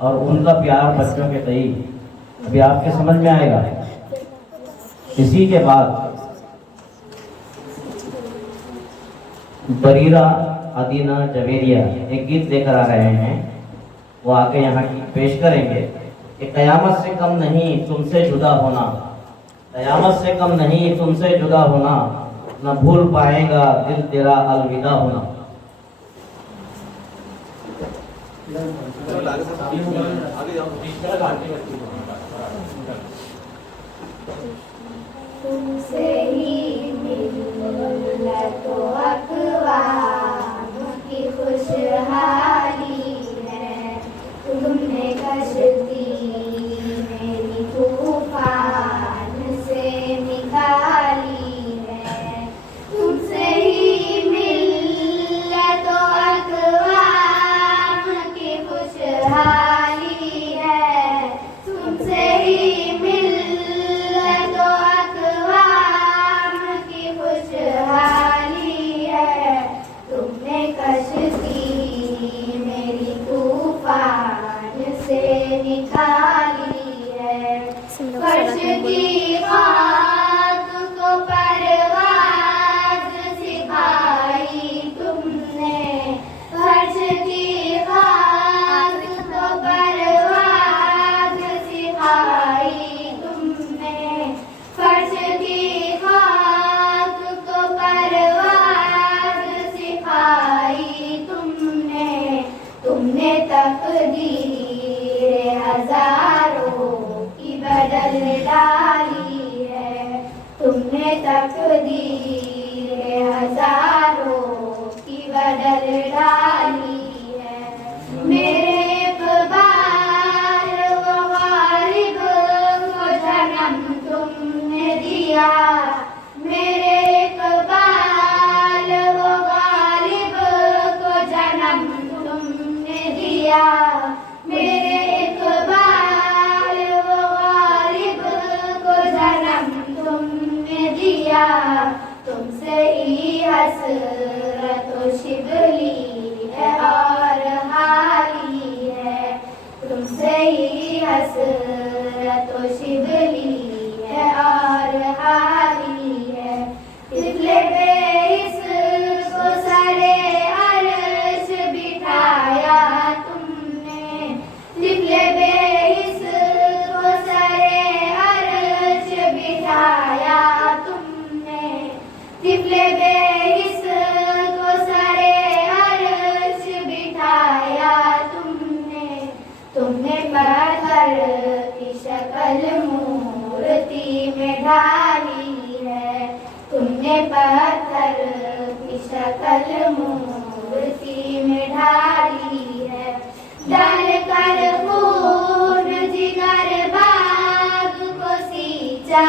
और उनका प्यार बच्चों के तई अभी आपके समझ में आएगा। इसी के बाद बरीरा अदीना जवेरिया एक गीत लेकर आ रहे हैं, वो आके यहाँ की पेश करेंगे कि कयामत से कम नहीं तुमसे जुदा होना, कयामत से कम नहीं तुमसे जुदा होना, न भूल पाएगा दिल तेरा अलविदा होना। तुमसे ही मिला तो अक़वाम की खुशहाली है, तुमने कश्ती मेरी तूफान से निकाली है। तुमसे ही मिला तो अक़वाम की खुशहाली है, तुमसे ही मिला तो खुशहाली है। तुमने कश्ती मेरी तूफान से निकाली है। फर्श की खाक को परवाज़ सिखाई तुमने, फर्श की खाक को परवाज़ सिखाई तुमने, फर्श की तुमने तकदीर हजारों की बदल डाली है, तुमने तकदीर हजारों की बदल डाली है। मेरे इक़बाल व ग़ालिब को जन्म तुमने दिया, मेरे इक़बाल व ग़ालिब को जन्म दिया, मेरे इक़बाल व ग़ालिब को जन्म तुमने दिया। तुमसे ही हसरत व शिबली है और हाली है, तुमसे ही हसरत व शिबली है और हाली है। तितले बेइस को सरे अर्श बिठाया तुमने, तितले बेइस को सरे अर्श बिठाया तुमने, तितले बेइस को सरे अर्श बिठाया तुमने। तुमने पत्थर की शक्ल मूर्ति में ढाली है, तुमने पत्थर की शक्ल मूर्ति में ढाली है। डाल कर खून जिगर बाग को सींचा